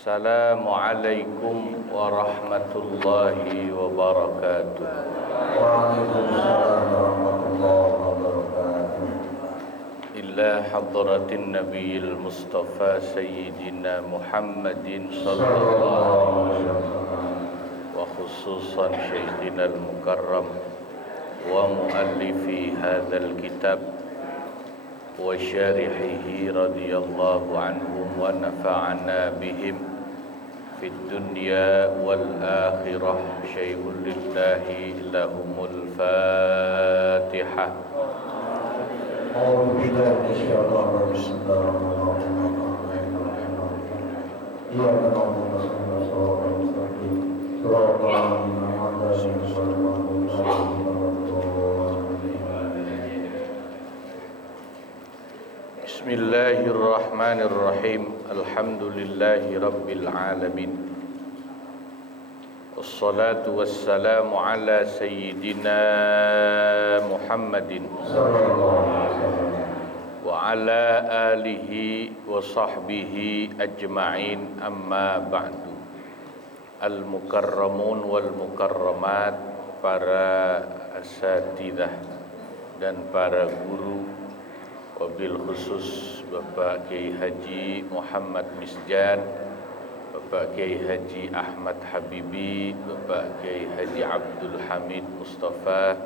Assalamualaikum warahmatullahi wabarakatuh. Waalaikumsalam warahmatullahi wabarakatuh. Ila hadratin nabiyil mustafa sayyidina Muhammadin sallallahu alaihi wasallam wa khususan syekhina al-mukarram wa muallifi hadzal kitab wa syarihihi radhiyallahu anhum wa nafa'ana bihim fid dunya wal akhirah. Syai'un lillahi lahumul fatihah. A'udzu billahi minasyaitonir rajim. Bismillahirrahmanirrahim. Iyyaka na'budu wa iyyaka nasta'in. Shiratal ladzina an'amta 'alaihim ghairil maghdubi 'alaihim waladdallin. Bismillahirrahmanirrahim. Alhamdulillahi rabbil alamin. Wassalatu wassalamu ala sayyidina Muhammadin wa ala alihi wa sahbihi ajma'in, amma ba'du. Al-mukarramun wal mukarramat, para asatidzah dan para guru, wabil khusus Bapak Kiai Haji Muhammad Misjan, Bapak Kiai Haji Ahmad Habibi, Bapak Kiai Haji Abdul Hamid Mustafa,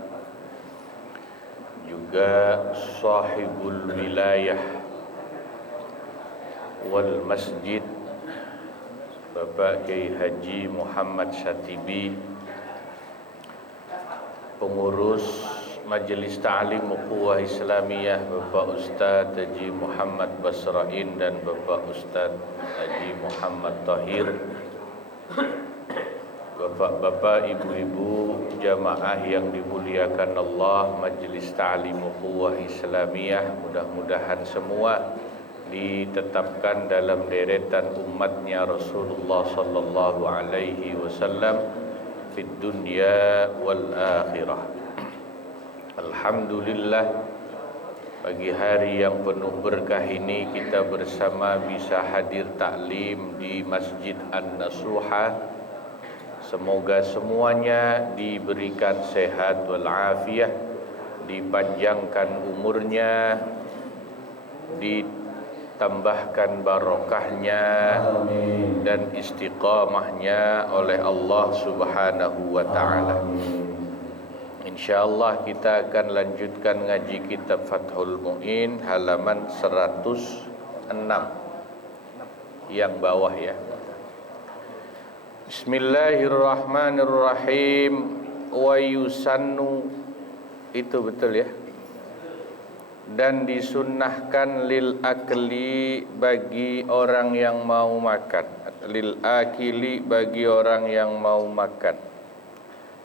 juga sahibul wilayah wal masjid Bapak Kiai Haji Muhammad Syatibi, pengurus Majelis Ta'lim Ukhuwah Islamiyah Bapak Ustadz Haji Muhammad Basrain dan Bapak Ustadz Haji Muhammad Tahir, bapak-bapak, ibu-ibu, jamaah yang dimuliakan Allah, Majelis Ta'lim Ukhuwah Islamiyah, mudah-mudahan semua ditetapkan dalam deretan umatnya Rasulullah sallallahu alaihi wasallam fid dunya wal akhirah. Alhamdulillah, pagi hari yang penuh berkah ini kita bersama bisa hadir taklim di Masjid An-Nasuha. Semoga semuanya diberikan sehat wal afiyah, dipanjangkan umurnya, ditambahkan barokahnya, amin, dan istiqamahnya oleh Allah Subhanahu wa taala. InsyaAllah kita akan lanjutkan ngaji kitab Fathul Mu'in halaman 106 yang bawah ya. Bismillahirrahmanirrahim. Wa yusannu, itu betul ya. Dan disunnahkan lil akli, bagi orang yang mau makan, lil akili, bagi orang yang mau makan,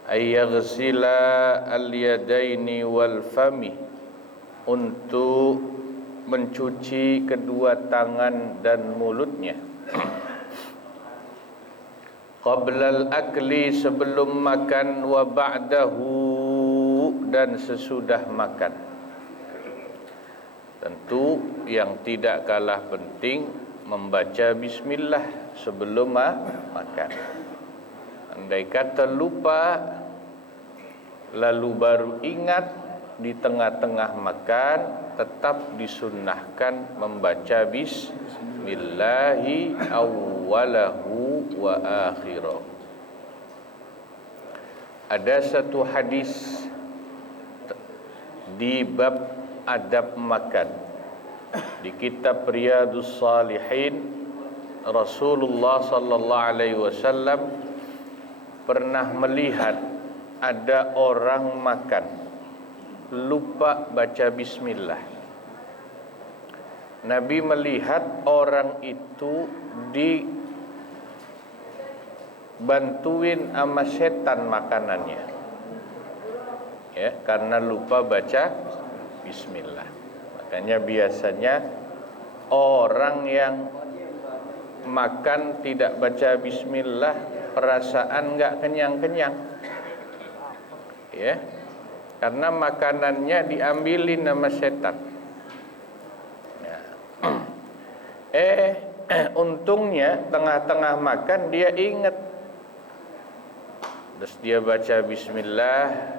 ayyaghsila al-yadaini wal fami, untuk mencuci kedua tangan dan mulutnya, qablal akli, sebelum makan, wa ba'dahu, dan sesudah makan. Tentu yang tidak kalah penting membaca bismillah sebelum makan. Andai kata lupa lalu baru ingat di tengah-tengah makan, tetap disunnahkan membaca bismillahi awwalahu wa akhirahu. Ada satu hadis di bab adab makan di kitab Riyadhus Shalihin. Rasulullah sallallahu alaihi wasallam pernah melihat ada orang makan lupa baca bismillah. Nabi melihat orang itu dibantuin sama setan makanannya, ya, karena lupa baca bismillah. Makanya biasanya orang yang makan tidak baca bismillah, perasaan enggak kenyang-kenyang, ya, karena makanannya diambilin sama setan. Ya. Untungnya tengah-tengah makan dia ingat, terus dia baca bismillah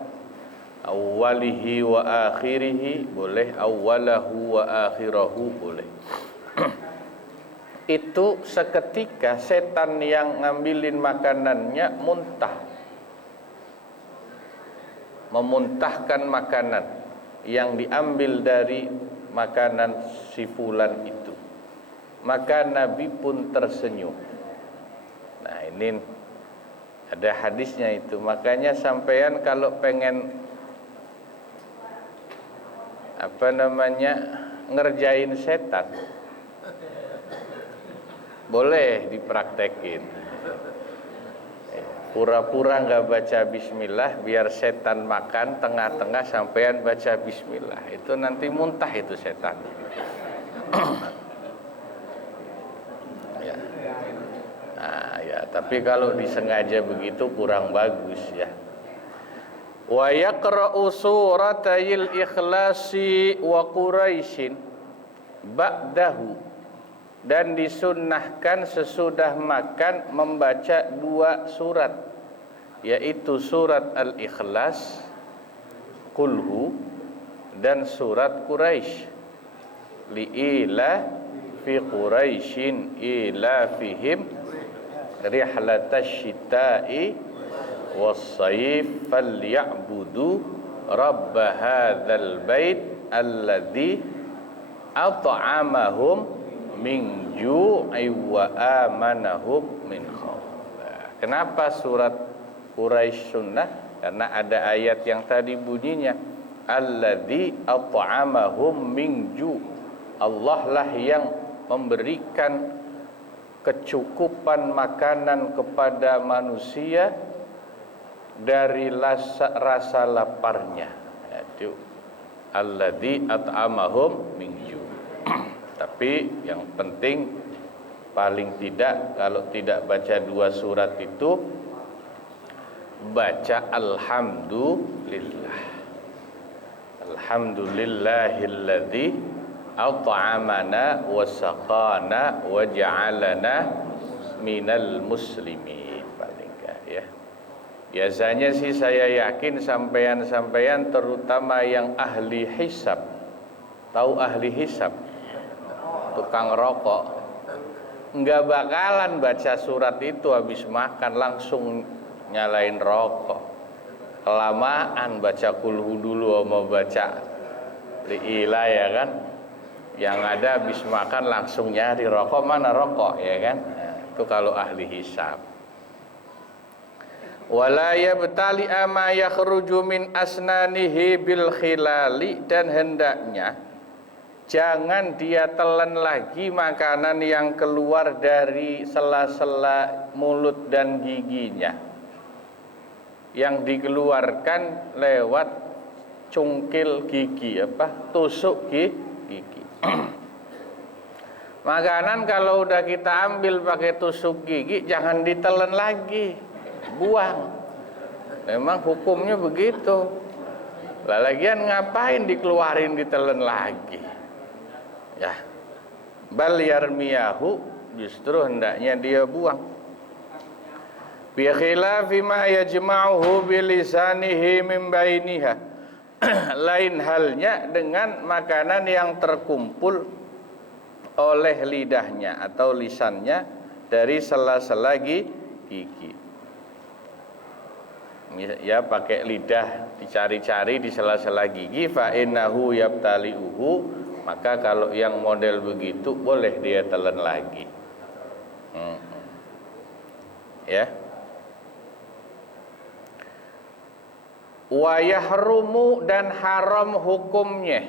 awwalihi wa akhirihi, boleh awwalahu wa akhirahu, boleh. Itu seketika setan yang ngambilin makanannya muntah, memuntahkan makanan yang diambil dari makanan si fulan itu. Maka Nabi pun tersenyum. Nah, ini ada hadisnya itu. Makanya sampean kalau pengen ngerjain setan, boleh dipraktekin. Pura-pura nggak baca bismillah biar setan makan, tengah-tengah sampean baca bismillah. Itu nanti muntah itu setan. Ya. Nah, ya, tapi kalau disengaja begitu kurang bagus ya. Wa yaqra'u suratayil ikhlasi wa quraisyin ba'dahu, dan disunnahkan sesudah makan membaca 2 surat, yaitu surat Al-Ikhlas, Qulhu, dan surat Quraisy. Li'ila fi Quraisyin ila fihim rihlatash syita'i was-sayf falyabudu rabb hadzal bait alladzi at'amahum min ju'i wa amanahum min khauf. Kenapa surat Quraisy sunnah? Karena ada ayat yang tadi bunyinya alladzi at'amahum min ju'. Allah lah yang memberikan kecukupan makanan kepada manusia dari rasa laparnya. Itu alladzi at'amahum min ju'. Tapi yang penting paling tidak kalau tidak baca 2 surat itu baca alhamdulillah. Alhamdulillahilladzi at'amana wa saqana wa ja'alana minal muslimin. Paling enggak ya. Biasanya sih saya yakin sampean-sampean terutama yang ahli hisab. Tahu ahli hisab? Tukang rokok nggak bakalan baca surat itu habis makan langsung nyalain rokok. Kelamaan baca kulhu dulu mau baca li'ilah ya kan. Yang ada habis makan langsung nyari rokok, mana rokok ya kan. Nah, itu kalau ahli hisab. Wala yabtali ama yakhruju min asnanihi bil khilali, dan hendaknya jangan dia telan lagi makanan yang keluar dari sela-sela mulut dan giginya, yang dikeluarkan lewat cungkil gigi, tusuk gigi. Makanan kalau udah kita ambil pakai tusuk gigi jangan ditelan lagi, buang. Memang hukumnya begitu. Lagian ngapain dikeluarin ditelan lagi? Ya, bal yarmiyahu, justru hendaknya dia buang. Bi khilafi ma yajma'uhu bi lisanihi min bainiha. Lain halnya dengan makanan yang terkumpul oleh lidahnya atau lisannya dari sela-sela gigi. Ya, pakai lidah dicari-cari di sela-sela gigi, fa innahu yabtali'uhu, maka kalau yang model begitu boleh dia telan lagi. Ya. Wa yahrumu, dan haram hukumnya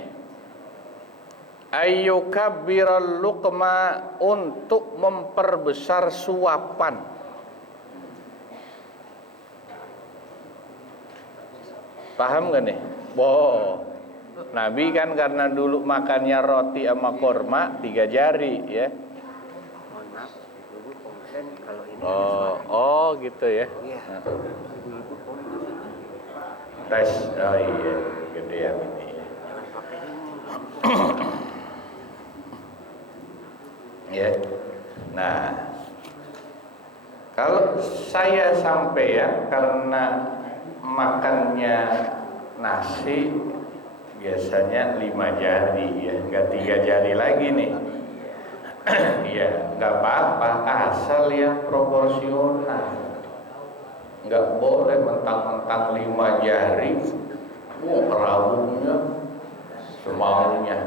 ayyukabbiral luqma, untuk memperbesar suapan. Paham gak nih? Nabi kan karena dulu makannya roti sama korma 3 jari ya. Mohon maaf, ibu konsen kalau ini. Oh gitu ya. Iya. Ibu konsen. Tes, oh iya, gedean ini. Jangan pakai ini. Ya. Nah, kalau saya sampai ya karena makannya nasi biasanya 5 jari ya, nggak 3 jari lagi nih. Ya nggak apa-apa asal yang proporsional. Nggak boleh mentang-mentang 5 jari, rawungnya semaunya,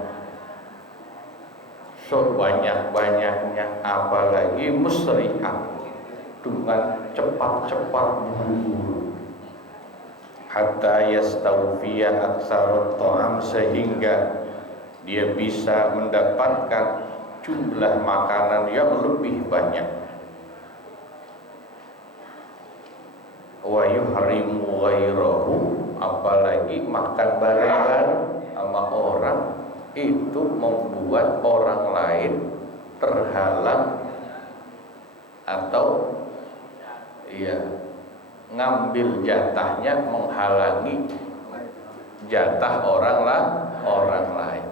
sebanyak-banyaknya, apalagi musri'ah dengan cepat-cepat buru-buru. Hatta yastawfiya aktsarut ta'am, sehingga dia bisa mendapatkan jumlah makanan yang lebih banyak. Wa yuhrimu ghairahu, apalagi makan bareng sama orang itu membuat orang lain terhalang atau ya ngambil jatahnya, menghalangi jatah orang lain.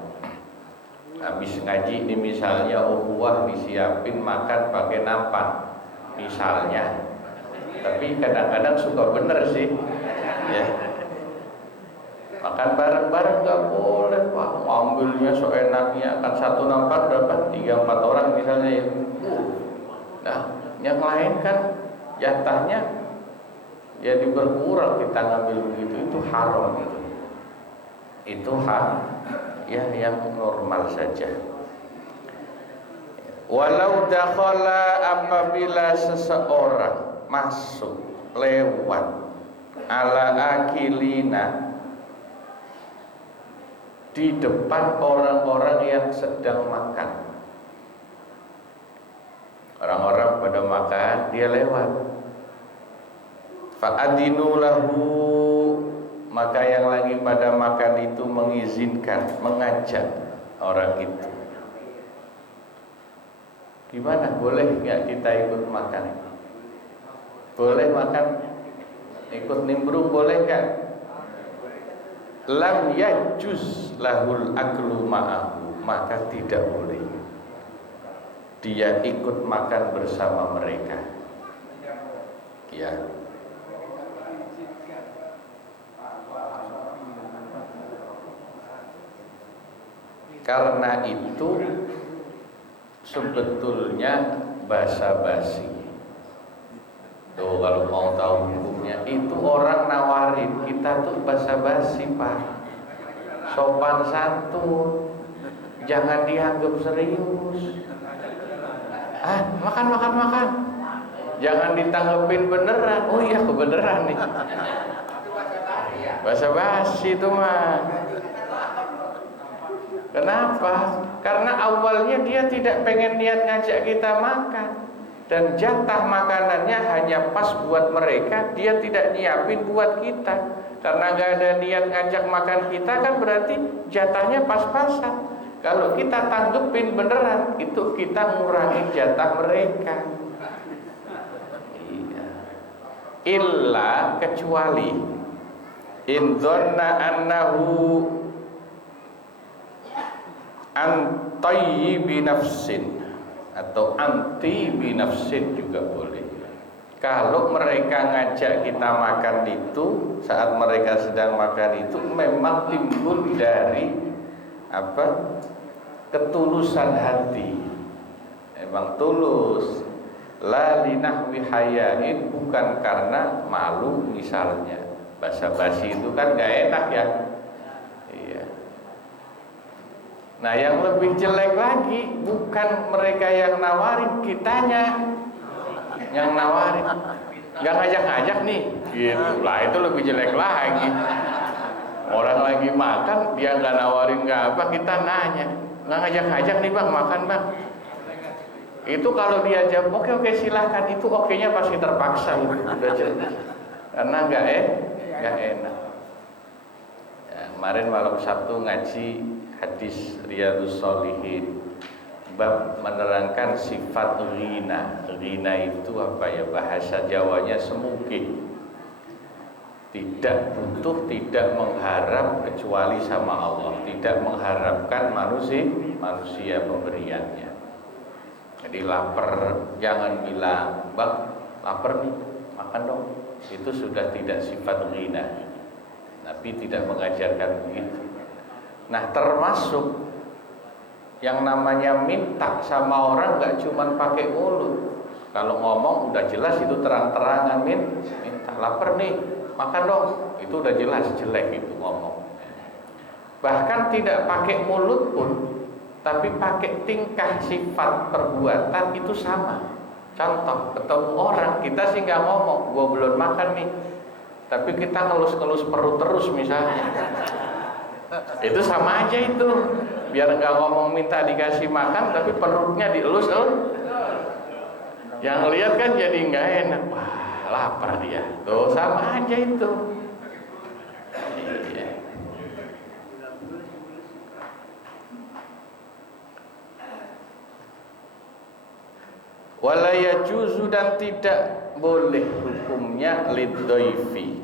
Habis ngaji ini misalnya ukhuwah disiapin makan pakai nampan misalnya, tapi kadang-kadang suka bener sih ya, makan bareng-bareng nggak boleh Pak, ambilnya seenaknya, kan satu nampan berapa, 3-4 orang misalnya ya. Nah yang lain kan jatahnya ya berkurang, kita ngambil begitu, itu haram itu ya yang normal saja. Walau dakhala, apabila seseorang masuk lewat ala akilina, di depan orang-orang yang sedang makan. Orang-orang pada makan, dia lewat. Fa'adinu lahu, maka yang lagi pada makan itu mengizinkan, mengajak orang itu. Gimana? Boleh nggak kita ikut makan? Boleh makan, ikut nimbrung, boleh nggak? Lam yajuz lahul aklu ma'ahu, maka tidak boleh dia ikut makan bersama mereka. Ya. Karena itu sebetulnya basa-basi. Tuh kalau mau tahu hukumnya, itu orang nawarin kita tuh basa-basi Pak, sopan santun, jangan dianggap serius. Makan, jangan ditanggepin beneran. Oh iya kebeneran nih, basa-basi itu mah. Kenapa? Karena awalnya dia tidak pengen niat ngajak kita makan, dan jatah makanannya hanya pas buat mereka, dia tidak nyiapin buat kita. Karena gak ada niat ngajak makan kita, kan berarti jatahnya pas-pasan. Kalau kita tanggepin beneran, itu kita ngurangin jatah mereka. Iya. Illa, kecuali in dhanna annahu anti binafsin, atau anti binafsin juga boleh. Kalau mereka ngajak kita makan itu, saat mereka sedang makan itu memang timbul dari ketulusan hati, memang tulus, la linahwi hayain, bukan karena malu misalnya. Basa-basi itu kan gak enak ya. Iya. Nah yang lebih jelek lagi, bukan mereka yang nawarin, kitanya yang nawarin, nggak ngajak-ngajak nih, gitu lah, itu lebih jelek lagi. Orang lagi makan, dia nggak nawarin nggak apa, kita nanya, nggak ngajak-ngajak nih bang, makan bang. Itu kalau dia jawab oke silahkan, itu oke-nya pasti terpaksa, udah jelas, karena nggak enak. Ya, kemarin malam Sabtu ngaji hadis Riyadhus Shalihin, bab menerangkan sifat ghina. Ghina itu apa ya, bahasa Jawanya semugih, tidak butuh, tidak mengharap kecuali sama Allah, tidak mengharapkan manusia pemberiannya. Jadi lapar jangan bilang, "Bang, lapar nih, makan dong." Itu sudah tidak sifat ghina. Nabi tidak mengajarkan begitu. Nah, termasuk yang namanya minta sama orang gak cuma pakai mulut. Kalau ngomong udah jelas itu terang-terangan minta, lapar nih, makan dong. Itu udah jelas jelek itu ngomong. Bahkan tidak pakai mulut pun, tapi pakai tingkah, sifat, perbuatan itu sama. Contoh, ketemu orang, kita sih nggak ngomong, gua belum makan nih, tapi kita ngelus-ngelus perut terus misalnya. Itu sama aja itu. Biar nggak ngomong minta dikasih makan, tapi perutnya dielus. Yang lihat kan jadi nggak enak. Wah, lapar dia. Tuh sama aja itu. Iya. Wala yajuzu, dan tidak boleh hukumnya lidhaifi,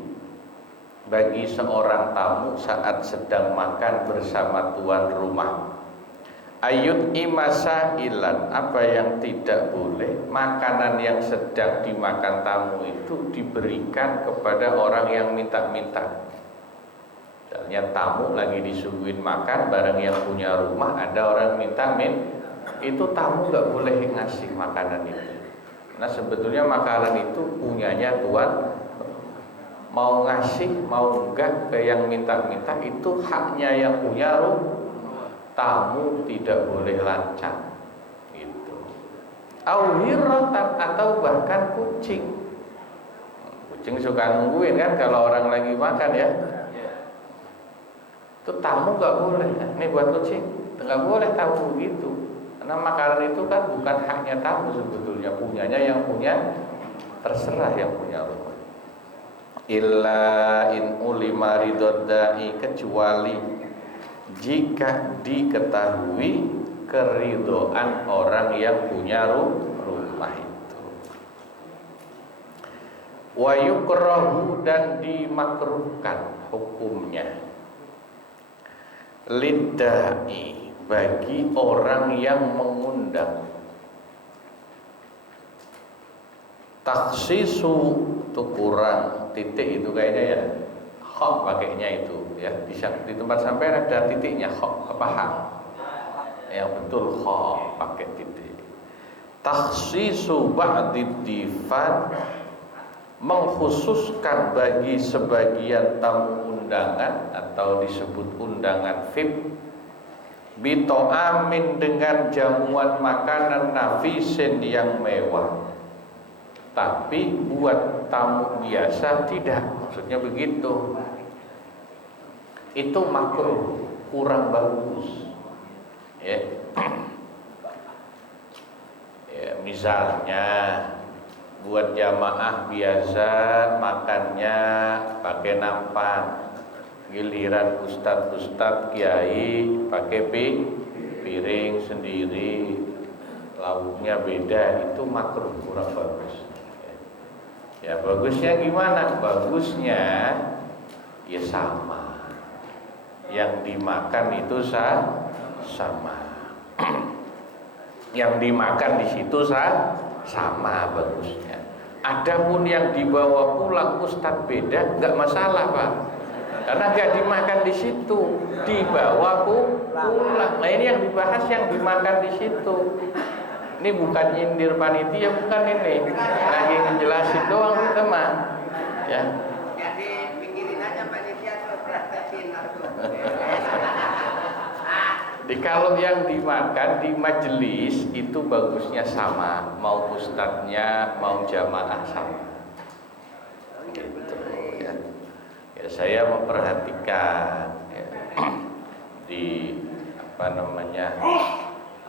bagi seorang tamu saat sedang makan bersama tuan rumah. Ayut imasailan, apa yang tidak boleh, makanan yang sedang dimakan tamu itu diberikan kepada orang yang minta-minta. Misalnya tamu lagi disuguhin makan bareng yang punya rumah, ada orang minta-minta, itu tamu nggak boleh ngasih makanan itu. Nah sebetulnya makanan itu punyanya tuan. Mau ngasih mau enggak ke yang minta-minta itu haknya yang punya rumah. Tamu tidak boleh lancang gitu. Awhiratan, atau bahkan kucing. Kucing suka nungguin kan kalau orang lagi makan ya. Itu tamu nggak boleh. Ini buat kucing, nggak boleh tamu begitu. Karena makanan itu kan bukan haknya tamu sebetulnya, punyanya yang punya, terserah yang punya rumah. Illa in ulima ridhodai, kecuali jika diketahui keridhaan orang yang punya rumah itu. Wa yukrahu, dan dimakruhkan hukumnya lidai, bagi orang yang mengundang. Taksisu itu kurang titik itu kayaknya ya. Kha pakainya itu ya. Bisa di tempat sampai ada titiknya, kha apa ha. Yang betul kha pakai titik. Taksisu ba'did difan, mengkhususkan bagi sebagian tamu undangan atau disebut undangan VIP, bito amin, dengan jamuan makanan nafisin yang mewah, tapi buat tamu biasa tidak, maksudnya begitu. Itu makruh, kurang bagus ya. Ya misalnya buat jamaah biasa makannya pakai nampan, giliran ustadz kiai pakai piring sendiri, lauknya beda, itu makruh, kurang bagus. Ya bagusnya gimana? Bagusnya ya sama, yang dimakan itu sama, yang dimakan di situ sama bagusnya. Adapun yang dibawa pulang ustadz beda, nggak masalah Pak, karena nggak dimakan di situ, dibawa pulang. Nah ini yang dibahas yang dimakan di situ. Ini bukan nyindir panitia, bukan ini. Lagi ngejelasin doang teman. Ya. Jadi pikirin aja panitia tuh praktekin aku. Jadi kalau yang dimakan di majelis itu bagusnya sama, mau ustadznya mau jamaah sama. Gitu ya. Ya saya memperhatikan ya, di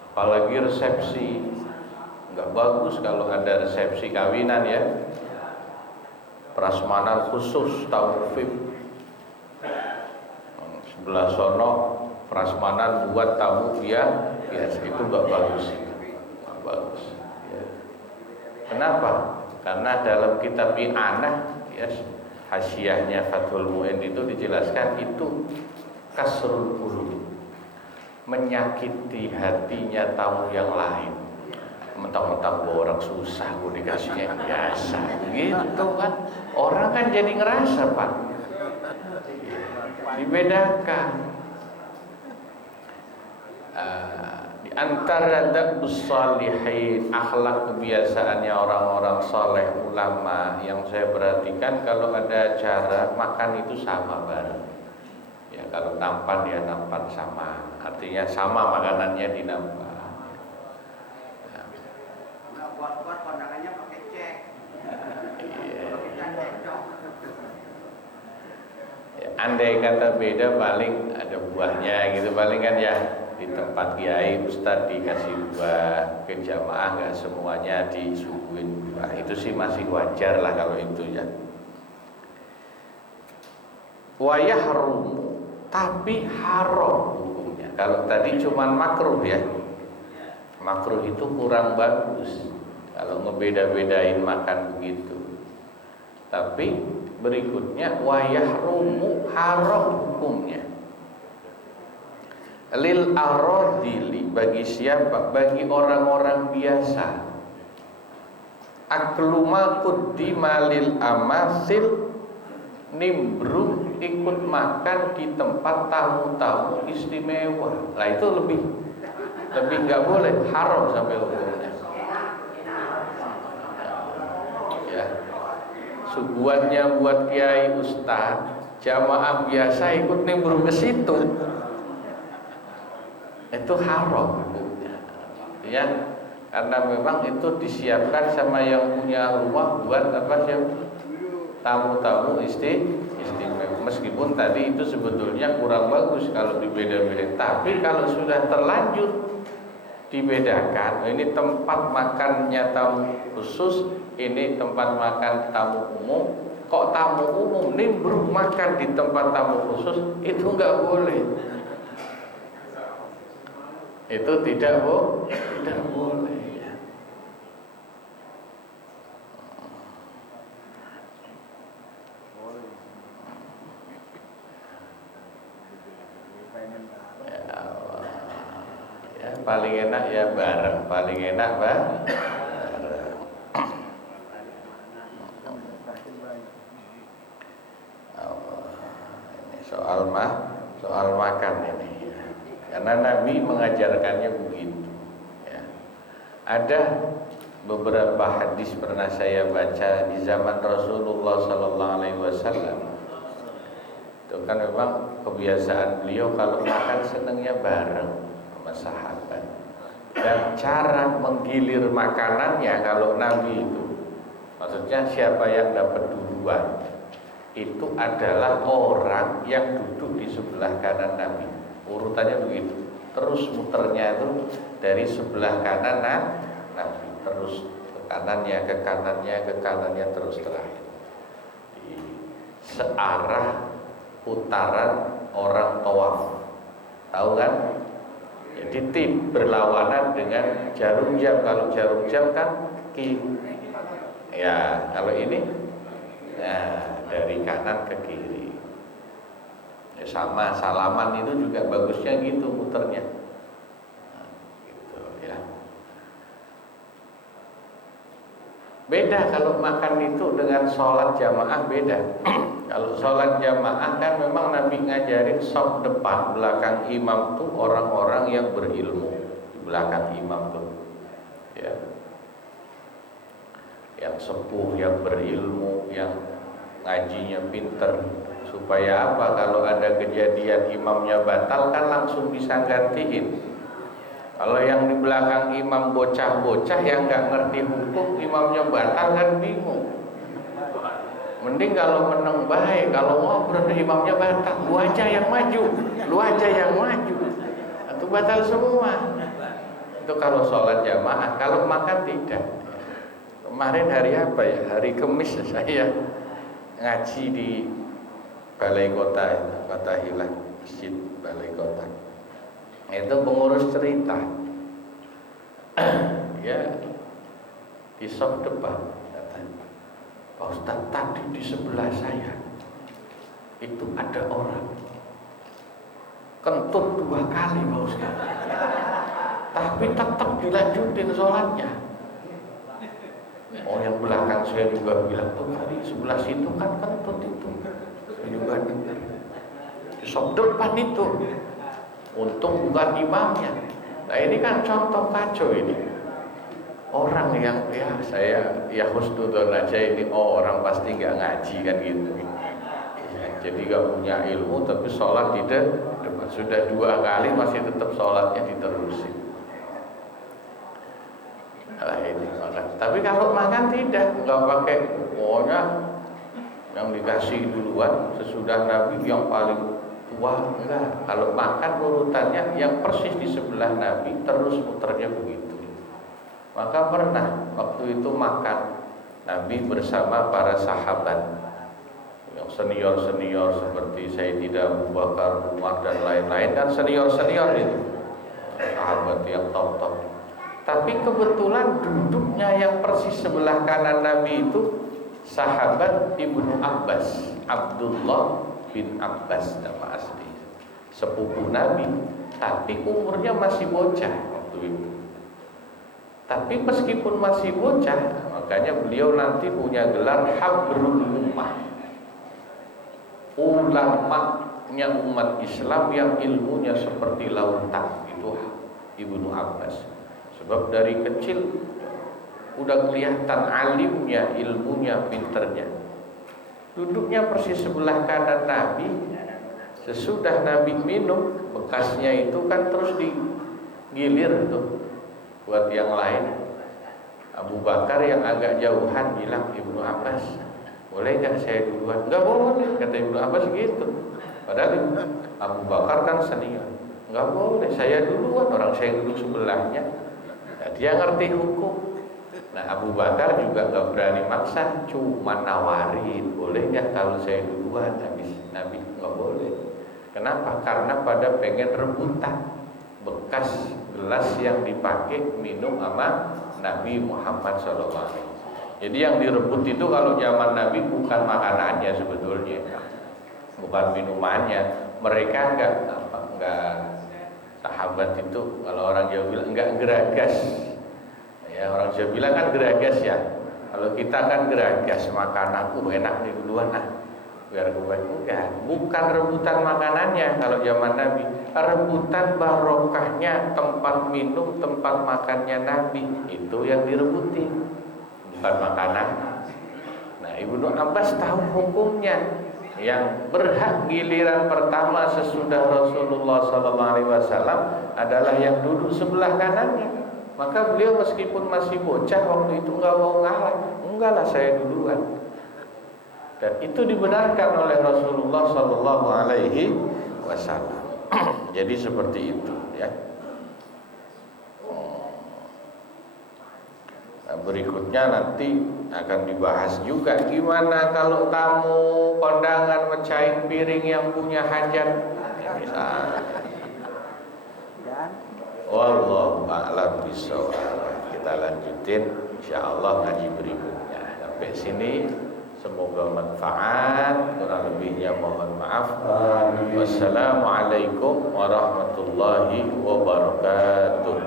apalagi resepsi, nggak bagus kalau ada resepsi kawinan ya, prasmanan khusus tamu VIP, sebelah sono prasmanan buat tamu ya biasa, itu nggak bagus, nggak bagus ya. Kenapa? Karena dalam kitab I'anah ya, hasyiahnya Fathul Mu'in itu dijelaskan itu kasrul qulub, menyakiti hatinya tamu yang lain, mentang-mentang orang susah gue dikasihnya biasa gitu kan. Orang kan jadi ngerasa Pak, dibedakan. Di antara adabus shalihin, akhlak kebiasaannya orang-orang saleh, ulama yang saya perhatikan, kalau ada acara makan itu sama bareng. Ya kalau nampan ya nampan sama, artinya sama makanannya dinampan. Buat kondangannya pakai cek. Ya, andai kata beda paling ada buahnya gitu paling kan ya, di tempat kiai ustadz dikasih buah, ke jamaah nggak semuanya disuguhin buah, itu sih masih wajar lah kalau itu ya. Wa yahrum, tapi haram hukumnya. Kalau tadi cuman makruh ya, makruh itu kurang bagus kalau ngebeda-bedain makan begitu. Tapi berikutnya wa yahrumu, haram hukumnya. Lil aradili, bagi siapa? Bagi orang-orang biasa. Akluma quddima lil amasil, nimbrung ikut makan di tempat tamu-tamu istimewa. Lah itu lebih nggak boleh, haram sampai hukumnya. Ya, suguhannya buat kiai ustaz, jamaah biasa ikut nimbrung ke situ, itu haram hukumnya. Ya, karena memang itu disiapkan sama yang punya rumah buat apa sih? Tamu-tamu istimewa. Meskipun tadi itu sebetulnya kurang bagus kalau dibeda-bedain, tapi kalau sudah terlanjur dibedakan, ini tempat makannya tamu khusus, ini tempat makan tamu umum. Kok tamu umum nimbrung makan di tempat tamu khusus, itu nggak boleh. Itu tidak boleh. Ya, paling enak ya bareng, paling enak bareng. Ini soal makan ini, karena Nabi mengajarkannya begitu. Ya. Ada beberapa hadis pernah saya baca di zaman Rasulullah Sallallahu Alaihi Wasallam. Itu kan memang kebiasaan beliau kalau makan senangnya bareng sama sahabat. Dan cara menggilir makanannya kalau Nabi itu, maksudnya siapa yang dapat duluan, itu adalah orang yang duduk di sebelah kanan Nabi. Urutannya begitu. Terus muternya itu dari sebelah kanan Nabi, terus ke kanannya terus terakhir. Di searah putaran orang tawaf. Tahu kan? Jadi tim berlawanan dengan jarum jam. Kalau jarum jam kan ya, kalau ini dari kanan ke kiri. Ya, sama salaman itu juga bagusnya gitu muternya. Gitu ya. Beda kalau makan itu dengan sholat jamaah beda. Kalau sholat jamaah kan memang Nabi ngajarin saf depan belakang imam tuh orang-orang yang berilmu di belakang imam tuh, ya, yang sepuh, yang berilmu, yang ngajinya pinter. Supaya apa? Kalau ada kejadian imamnya batal kan langsung bisa gantiin. Kalau yang di belakang imam bocah-bocah yang nggak ngerti hukum, imamnya batal kan bingung. Mending kalau menang baik, kalau ngobrol imamnya batal, lu aja yang maju, atau batal semua. Itu kalau sholat jamaah. Kalau makan tidak. Kemarin hari apa ya? Hari Kamis saya ngaji di Balai Kota, Kota Hilang, Masjid Balai Kota. Itu pengurus cerita, ya di sop depan. Pak Ustaz, tadi di sebelah saya itu ada orang kentut 2 kali Pak Ustaz, tapi tetap dilanjutin sholatnya. Oh yang belakang saya juga bilang tuh tadi sebelah situ kan kentut itu. Saya juga dengar. Di sop depan itu. Untung bukan imamnya. Nah ini kan contoh kacau ini. Orang yang ya saya ya husnudon aja ini orang pasti nggak ngaji kan gitu. Ya, jadi nggak punya ilmu tapi sholat tidak sudah 2 kali masih tetap sholatnya diterusin. Nah ini makan. Tapi kalau makan tidak nggak pakai pokoknya yang dikasih duluan sesudah Nabi yang paling tua enggak. Kalau makan urutannya yang persis di sebelah Nabi terus muternya begitu. Maka pernah waktu itu makan Nabi bersama para sahabat yang senior-senior seperti Sayyidina Abu Bakar, Umar dan lain-lain kan senior-senior itu sahabat yang top-top. Tapi kebetulan duduknya yang persis sebelah kanan Nabi itu sahabat Ibnu Abbas, Abdullah bin Abbas nama asli, sepupu Nabi, tapi umurnya masih bocah waktu itu. Tapi meskipun masih bocah, makanya beliau nanti punya gelar Habrul Ummah, ulamanya umat Islam yang ilmunya seperti lautan. Itu Ibnu Abbas. Sebab dari kecil udah kelihatan alimnya, ilmunya, pinternya. Duduknya persis sebelah kanan Nabi. Sesudah Nabi minum, bekasnya itu kan terus digilir tuh buat yang lain. Abu Bakar yang agak jauhan bilang, Ibnu Abbas, boleh nggak saya duluan? Nggak boleh, kata Ibnu Abbas gitu. Padahal Abu Bakar kan senior. Nggak boleh, saya duluan, orang saya duduk sebelahnya. Nah, dia ngerti hukum. Nah Abu Bakar juga nggak berani maksa, cuma nawarin, boleh nggak kalau saya duluan? Nabi nggak boleh. Kenapa? Karena pada pengen rebutan bekas gelas yang dipakai minum sama Nabi Muhammad SAW. Jadi yang direbut itu kalau zaman Nabi bukan makanannya sebetulnya, bukan minumannya. Mereka enggak sahabat itu kalau orang Jawa bilang enggak geragas. Ya orang Jawa bilang kan geragas ya. Kalau kita kan geragas makanan, enak nih duluan biar gue enggak. Bukan rebutan makanannya kalau zaman Nabi, rebutan barokahnya tempat minum, tempat makannya Nabi, itu yang direbutin, bukan makanan. Nah Ibnu Abbas tahu hukumnya. Yang berhak giliran pertama sesudah Rasulullah SAW adalah yang duduk sebelah kanannya. Maka beliau meskipun masih bocah waktu itu nggak mau ngalah, enggak lah saya duluan. Dan itu dibenarkan oleh Rasulullah SAW. Jadi seperti itu, ya. Nah, berikutnya nanti akan dibahas juga gimana kalau tamu kondangan mecahin piring yang punya hajat, misalnya. Wallahu a'lam bishawab. Kita lanjutin insyaallah ngaji berikutnya. Sampai sini semoga manfaat, kurang lebihnya mohon maaf. Wassalamualaikum warahmatullahi wabarakatuh.